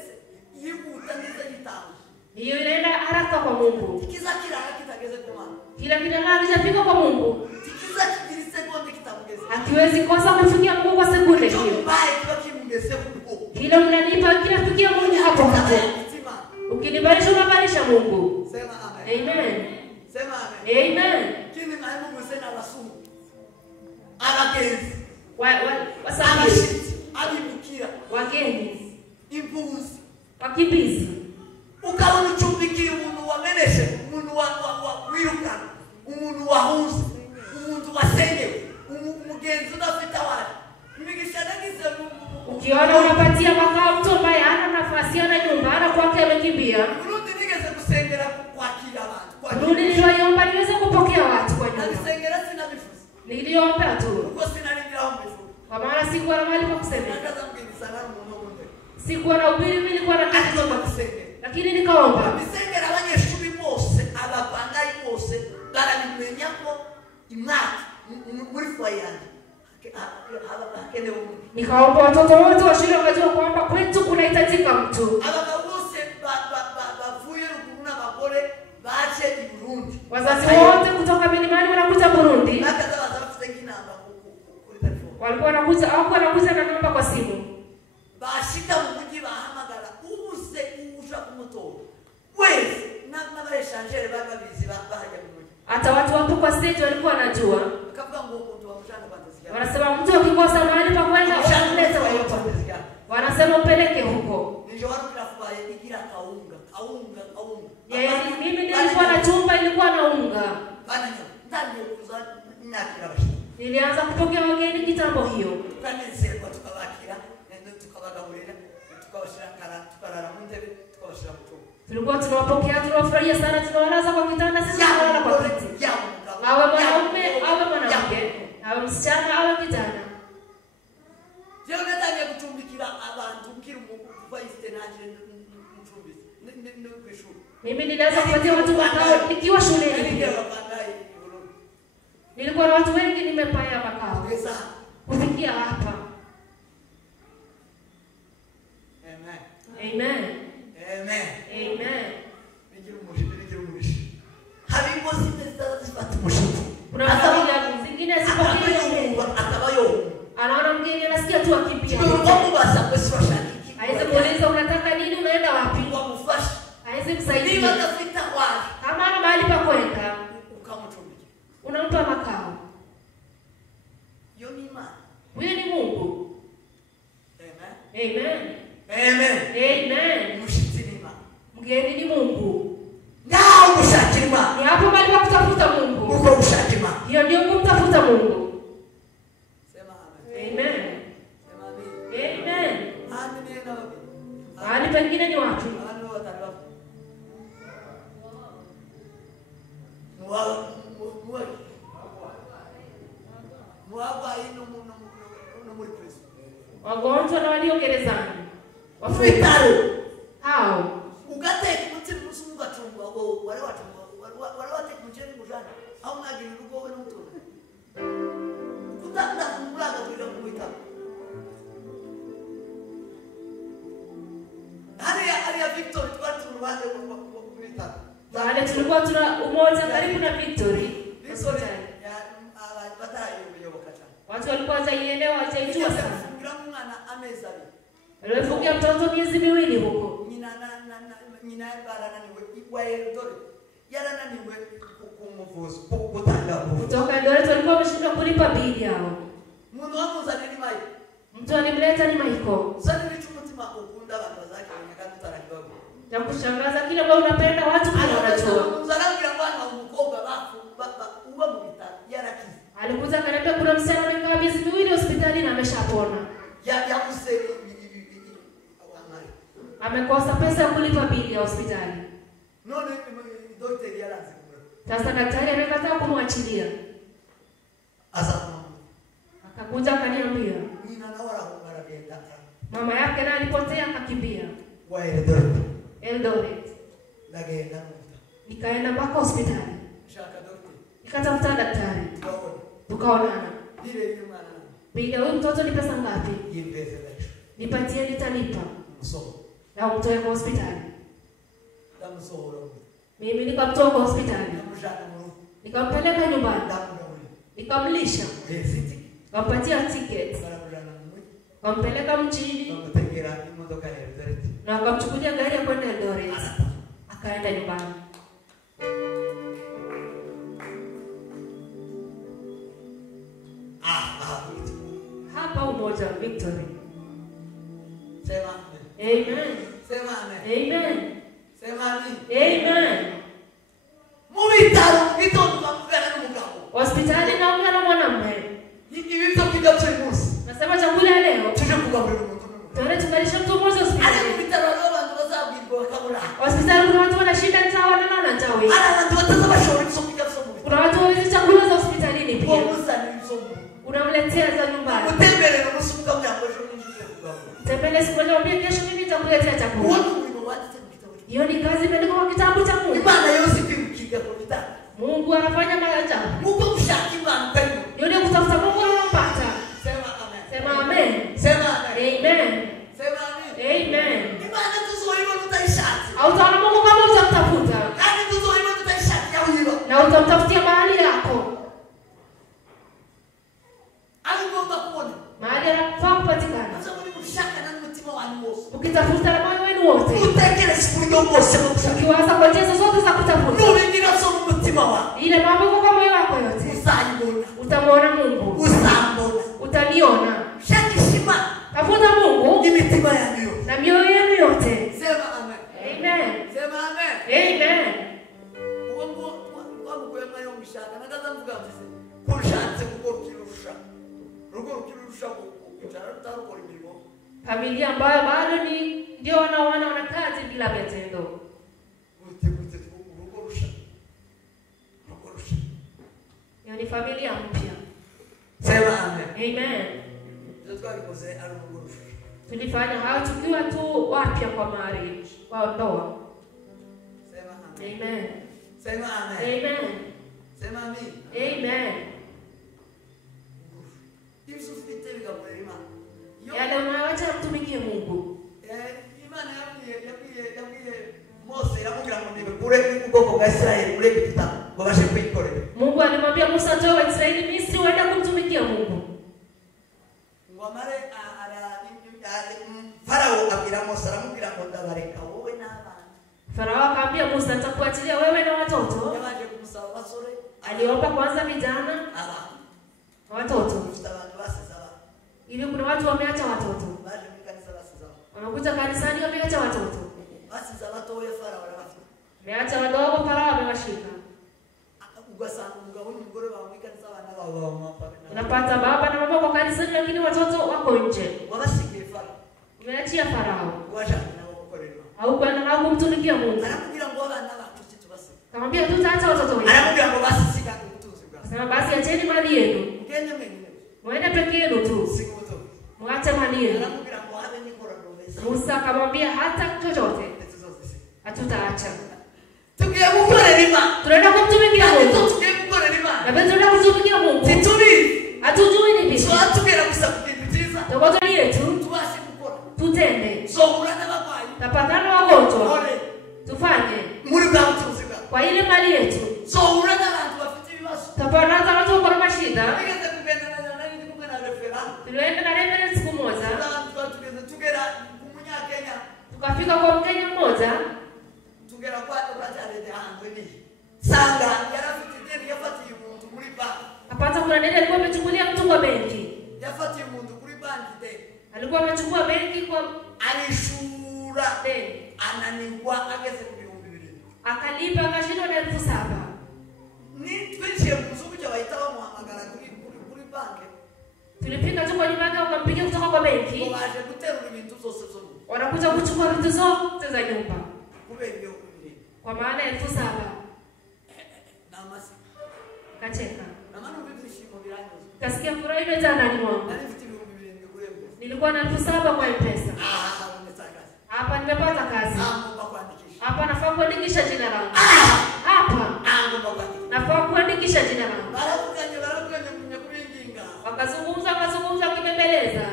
Yiku utangiza kitabu. Hiyo inaenda haraka kwa Mungu. Tikiza kila kitageze kuma. Kila kinafika kwa Mungu. Tikiza kile sekunde kitageze. Hakiwezi kosa kufikia Mungu kwa sekunde hiyo. Chumbai kwa kimgeze huko. Kile mnanipa kinafikia Mungu hapo hapo. Ukinibarisha unabarisha Mungu. Sema amen. Amen. Sema amen. Amen. Kini Mungu sena wasumu. Abagenzi. Wasafiri. Abimukira. Wageni. Impuzi. Wakimbizi. Ukawa uchumbiki umuntu wameneshe, umuntu wa wiruka, umuntu wahuze, umuntu wasenyewe, umugenzi udafite wali. Imigishanagise ukiona unapatia makao mtu ambaye hana nafasi ana nyumba ana kwake amekimbia. Burundi nigeze kusengera kwakira abantu. Burundi niliomba niweze kupokea watu kwa nyumba. Alisengera sina mifuzi. Niliomba tu. Uko sina nilio mifuzi. Kwa maana sikuwa na mahali pa kusema. Nakaza mgeni sana munogonde. Sikuwa na ubiri mimi nilikuwa na kazi kwa kusema. Lakini nikaomba. Bisengera abanyeshuri bose abapangayi bose baramenya ko imwaka muri foyandi. Nikaomba watoto wote wa shule wakajua kwamba kwetu kunahitajika mtu. Abagabo bose bavuye ruguruna bagore baje i Burundi. Wazazi wote kutoka milimani wanakuja Burundi. Bakaza bazafite kinamba kuri telefoni. Walikuwa wanakuja au wanakuja na namba kwa simu. Bashika mu mujyi bahamagara ubuze uja kumutora. Wese na bareshangere bagabizi bahaje mu mujyi. Hata watu wapo kwa stage walikuwa wanajua. Akavuga ngo umuntu wa mshanga bandasikia. Wanasema mtu akikosa mahali pa kwenda unamleta huko. Wanasema upeleke huko. Ndio watu kinafuaye igira kaunga. Yeye mimi nilikuwa na chumba ilikuwa na unga. Bana ndani kuza nakira bashi. Nilianza kupokea wageni kitambo hiyo. Tukanezerwa tukabakira ndio tukabagaburira tukabashira tukarara mu ntebe tukabashira mu chumba. Tulikuwa tunawapokea tunawafurahia sana tunawalaza kwa kitanda sisi tunalala kwa kiti. Awe mwanaume awe mwanamke awe msichana awe kijana. Je, unataka kutumbikira abantu kiri mu vaiste naje mchumbi. Ndio kwishuru. Mimi nilianza kupatia watu makao nikiwa shuleni. Nilikuwa na watu wengi nimepaya makao. Kufikia hapa. Amen. Amen. Amen. Amen. Habibo zimezifata mushiki. Kuna familia zingine zipokea atabayo. Anaona mgeni anasikia tu akimbia. Mungu basa kwesi washaki. Haiwezi kuuliza unataka nini unaenda wapi? Kwa mfashi. Haiwezi kusaidia. Ni watafita wapi? Kama ana mahali pa kwenda, ukamtumbiki. Unampa makao. Yoni ma. Huyo ni Mungu. Amen. Amen. Amen. Amen. Mushitinima. Mgeni ni Mungu. Nao mushatima. Ni hapo mahali pa kutafuta Mungu. Uko mushatima. Hiyo ndio kumtafuta Mungu. Sema amen. Amen. Sema amen. Amen. Amen na wapi? Mahali pengine ni wapi? Mahali wataliwa. Mwaba ino muri prison. Wagonjwa na walio gerezani. Wafitaro. Hao. Ugate kuti musunga tumba wale watu mcheni mujana. Au ngagiri rugo wewe mtu. Kutanda kumulaga bila kuita. Hali ya Victory watu wale kuita. Wale tulikuwa tuna umoja karibu na Victory. Victory ya baadaye hiyo wakati. Watu walikuwa hawaielewa hawaijua sana. Ngira mwana amezali. Alifungia mtoto miezi miwili huko. Nina barana niwe iwaye dole. Yara nani we kumuvuzo kutanga kuvuzo. Kutoka dole tulikuwa wameshindwa kulipa bili yao. Mungu wangu zaneni mai. Mtu alimleta ni Maiko. Sasa nilichumutima ukunda watu zake wenye tara kidogo. Na kushangaza kile ambao unapenda watu pia wanajua. Mzarangu ya bwana umkoga wafu baba uwa mbita yara kizi. Alikuja akaniambia kuna msichana amekaa miezi miwili hospitali na ameshapona. Ya kusema amekosa pesa ya kulipa bili ya hospitali. No, daktari yalazi. Sasa daktari amekataa kumwachilia. Akakuja akaniambia. Mama yake na alipotea akakimbia. Eldoret. Nikaenda mpaka hospitali. Nikatafuta daktari. Tukaonana. Piga huyu mtoto ni pesa ngapi? Nipatie nitalipa. Na umtoe kwa hospitali. Mimi nikamtoa kwa hospitali. Nikampeleka nyumbani. Nikamlisha. Nikampatia ticket. Nikampeleka mjini. Na akamchukulia gari ya kwenda Eldoret. Akaenda nyumbani. Hapa umoja Victory. Sema amen. Sema amen. Amen. Sema amen. Amen. Mubitaro bitonda mugana n'umugabo. Hospitali na umwana mwanamume. Ibi byo kwiga cy'umunsi. Nasema chakula leo. Tuje kugaburira umuntu. Tore tukalisha mtu mmoja hospitali. Ana mubitaro abantu bazabwirwa bakabura. Hospitali kuna watu wana shida nzao na nana nzawe. Ana abantu batazabashobora kusomika somo. Kuna watu wawezi chakula za hospitalini pia. Ni somo. Unamletea za nyumbani. Utembele na musuka myango ejo n'injije kugabura. Tembele siku moja mwambie kesho mimi nitakuletea chakula. Hiyo ni kazi imeandikwa kwa kitabu cha Mungu. Imana yose ikimukiga kwa kitabu. Mungu anafanya maajabu. Mungu kushaki Imana kwa hiyo. Hiyo ni kutafuta Mungu unampata. Sema amen. Sema amen. Sema amen. Amen. Sema amen. Amen. Imana tuzoiwa tutaishati. Au utaona Mungu kama utamtafuta. Kani tuzoiwa tutaishati au hilo. Na utamtafutia mahali yako. Alingomba kuona. Mahali anafaa kupatikana. Sasa ni kushaka na mtima wa Mungu. Ukitafuta na moyo wenu wote. Utekele siku ndio mose mkushaka. Ukiwaza kwa njia zote za kutafuta. Ndio wengine somo mtima wa. Ile mambo kwa moyo wako yote. Usambona. Utamwona Mungu. Usambona. Utaniona. Shakishima. Tafuta Mungu. Ni mitima ya mioyo. Na mioyo yenu yote. Sema amen. Amen. Sema amen. Amen. Uongo kwa kwema yo mshaka. Nagaza mvuga mzee. Kushatse kukokirusha. Rukokirusha kuchara kwa milimo. Familia ambayo bado ni ndio wana kazi bila vitendo. Hiyo ni familia mpya. Sema amen. Amen. Tulifanya hayo tukiwa tu wapya kwa marriage, kwa ndoa. Sema amen. Amen. Sema amen. Amen. Sema amen. Amen. Yesu fiteli kwa imani. Yale unayoacha mtumikie Mungu. Imani yakuye Mose yamugira ngo nibekure ubwoko bwa Israeli muri Egiputa babashe kwikorera. Mungu alimwambia Musa toa wa Israeli Misri waende kumtumikia Mungu. Ngomare Farao abira Mose aramubwira ngo ndabareka wowe n'abana. Farao akamwambia Musa nitakuachilia wewe na watoto. Yabaje kumusaba basore. Aliomba kwanza vijana. Watoto. Ili kuna watu wameacha watoto. Wamekuja kanisani wameacha watoto. Basi za watu ya Farao wanafika. Wameacha wadogo Farao amewashika. Ugasanga umugabo n'umugore bamwika n'abana babo bamapaka. Unapata baba na mama kwa kanisani lakini watoto wako nje. Wabasikiye Farao. Umeachia Farao. Washaka nao gukorera. Au kwenda nao kumtumikia Mungu. Anamubwira ngo abana bacu tubase. Kamwambia tutaacha watoto wetu. Anamubwira ngo basisika kutuzi bwa. Sema basi acheni mali yenu. Mgende mwenyewe. Mwende peke yenu tu. Sikuto. Mwache mali yenu. Anamubwira ngo habe nikora ndobese. Musa akamwambia hata chochote. Hatutaacha. Tukiye gukorera Imana. Tunaenda kumtumikia Mungu. Tukiye gukorera Imana. Na tunaenda kumtumikia Mungu. Tituri. Hatujui ni vipi. So atugera kusakukitiza. Toboto yetu. Tuwasi gukora. Tutende. So urana bagwayi. Tapatana wagonjwa. Ole. Tufanye. Muri bwa mtuziga. Kwa ile mali yetu. So urana abantu bafite ibibazo. Tapatana watu wako na mashida. Nigeze kugenda na nani kumwe na referent. Tulienda na reference siku moja. Tugeze tugera kumunya Kenya. Tukafika kwa Mkenya mmoja. Tugera kwa bajarede hanze ni. Sanga yarafite deni yafatiye umuntu muri banki. Apata kuna nene alikuwa amechukulia mtu kwa benki. Yafatiye umuntu kuri banki deni. Alikuwa amechukua benki kwa alishura deni. Ananiwa ageze ku 200,000. Akalipa akashindwa na 7,000. Ni twinjiye mu nzu kujya bahita bamuhamagara kuri banki. Tulifika tu kwa nyumba yake wakampigia kutoka kwa benki. Waje guterura ibintu zose zo. Wanakuja kuchukua vitu zote za nyumba. Kubera Kwa maana 7,000. Na masi. Kacheka. Kasikia furaha imejaa ndani mwangu. Nilikuwa na 7,000 kwa M-Pesa. Hapa nimepata kazi. Hapa nafaa kuandikisha jina langu. Hapa nafaa kuandikisha jina langu. Wakazungumza wakibembeleza.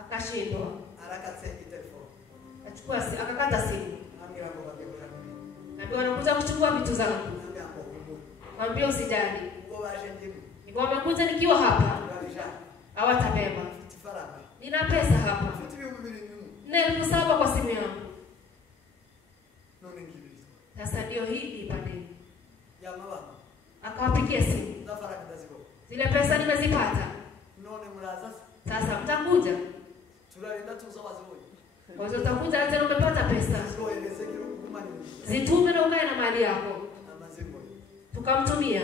Akashindwa. Akakata simu. Ndio wanakuja kuchukua vitu zangu. Mwambie usijali. Niko wamekuja nikiwa hapa. Hawatabeba. Nina pesa hapa. 7,000 kwa simu yangu. Sasa ndio hii pande. Akawapigia simu. Zile pesa nimezipata. Sasa mtakuja. Kwa hiyo utakuja tena umepata pesa. Zitume na ukae na mali yako. Tukamtumia.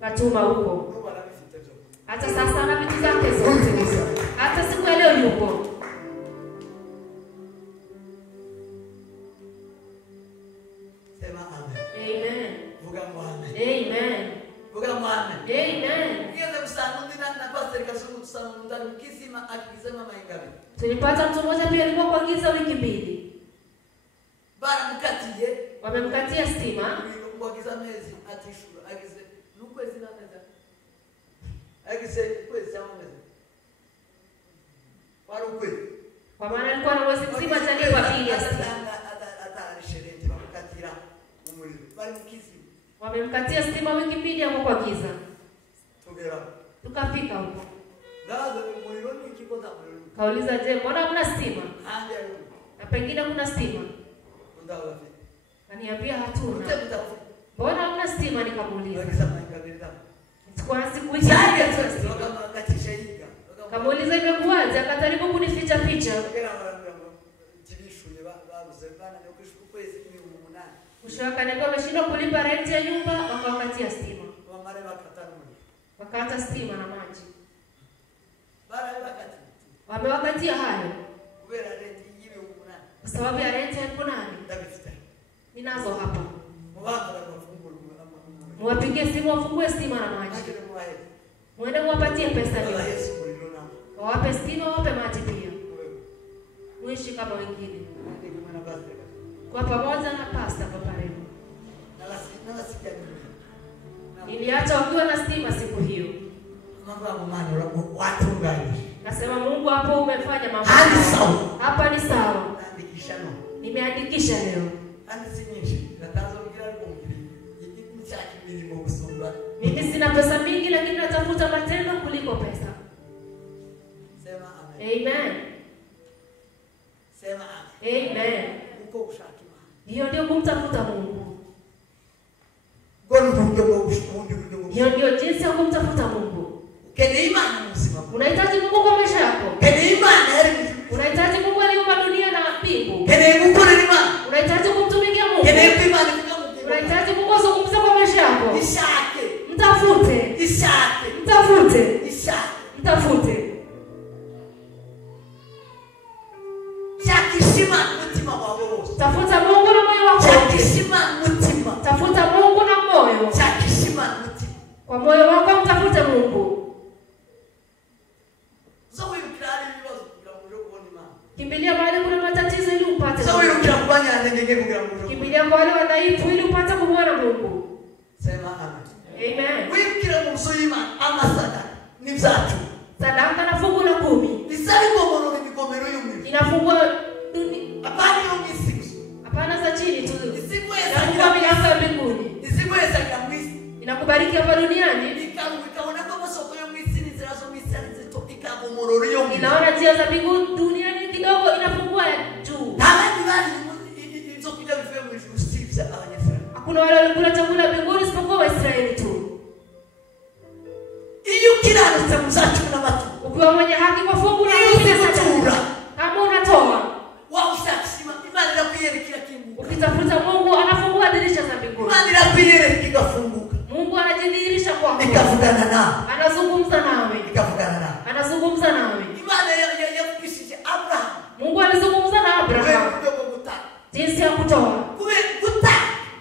Katuma huko. Hata sasa na vitu zake zote. Hata siku leo yuko. Sema amen. Amen. Vuga mwana. Amen. Vuga mwana. Amen. Nianza kusanundina na pastor kasumu kusanundana kisima akisema maingabi. Tulipata mtu mmoja pia alikuwa kwa giza wiki 2. Bara mkatie. Wamemkatia stima. Kwa giza mezi atishura. Akise nukwezi na meza. Akise kwezi ameza. Wala kwezi. Kwa maana alikuwa na mwezi mzima chalipa bili ya stima. Wamemkatia stima wiki 2 hapo kwa giza. Tukafika huko. Kauliza je, mbona kuna stima? Na pengine kuna stima. Kaniambia hatuna. Mbona hamna stima? Nikamuuliza. Sikuanzi kuisha. Kamuuliza imekuwaje? Akajaribu kunificha ficha. Mwisho akaniambia wameshindwa kulipa rent ya nyumba, wakawakatia stima. Wakata stima na maji. Wamewakatia hayo. Kwa sababu ya rent ya 8,000. Ninazo hapa. Mwapigie simu wafungue stima na maji. Mwende mwapatie pesa leo. Wawape stima, wawape maji pia. Muishi kama wengine. Kwa pamoja na pasta Papa Remo. Niliacha wakiwa na stima siku hiyo. Nasema Mungu hapo umefanya mambo. Hapa ni sawa. Nimeandikisha leo. Mimi sina pesa mingi lakini natafuta matendo kuliko pesa. Sema amen. Sema amen. Hiyo ndio kumtafuta Mungu. Hiyo ndio jinsi ya kumtafuta Mungu. Unahitaji Mungu kwa maisha yako. Unahitaji Mungu aliyeumba dunia na mbingu. Unahitaji kumtumikia Mungu. Unahitaji Mungu azungumze kwa maisha yako. Mtafute. Mtafute. Mtafute. Tafuta Mungu na moyo wako. Tafuta Mungu na moyo. Kwa moyo wako mtafute Mungu. Kimbilia mahali kuna matatizo ili upate. Kimbilia kwa wale wadhaifu ili upate kumwona Mungu. Sema amen. Amen. Wikira msuyima ama sadaka. Sadaka na fungu la 10. Inafungua hapana za chini tu. Inafungua milango ya mbinguni. Inakubariki hapa duniani. Inaona njia za mbinguni duniani kidogo, inafungua juu. Hakuna wale walikula chakula mbinguni isipokuwa Waisraeli tu. Ukiwa mwenye haki kwa fungu la 10 kama unatoa, ukitafuta Mungu anafungua dirisha za mbinguni. Mungu anajidhihirisha kwako. Anazungumza nawe. Anazungumza nawe. Mungu alizungumza na Abraham. Jinsi ya kutoa.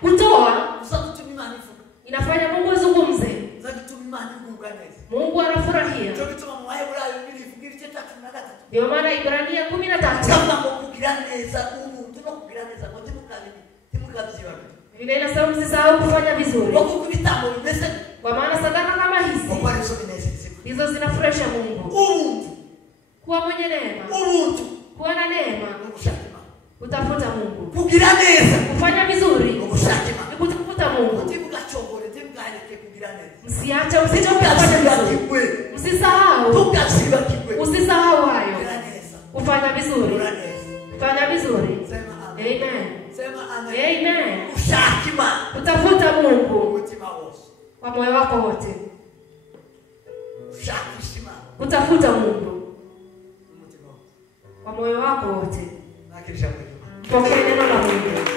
Kutoa. neza umuntu no kugira neza ngo timukabyiba. Biblia inasema msisahau kufanya vizuri. Wako kubitambo bimeze. Kwa maana sadaka kama hizi hizo zinafurahisha Mungu. Kuwa mwenye neema. Kuwa na neema. Utafuta Mungu. Kugira neza. Kufanya vizuri. Ni kutafuta Mungu. Msiache msichoke kufanya vizuri. Msisahau. Usisahau hayo. Kufanya vizuri. Kufanya vizuri. Amen. Amen. Utafuta Mungu kwa moyo wako wote. Utafuta Mungu kwa moyo wako wote. Pokea neno la Mungu.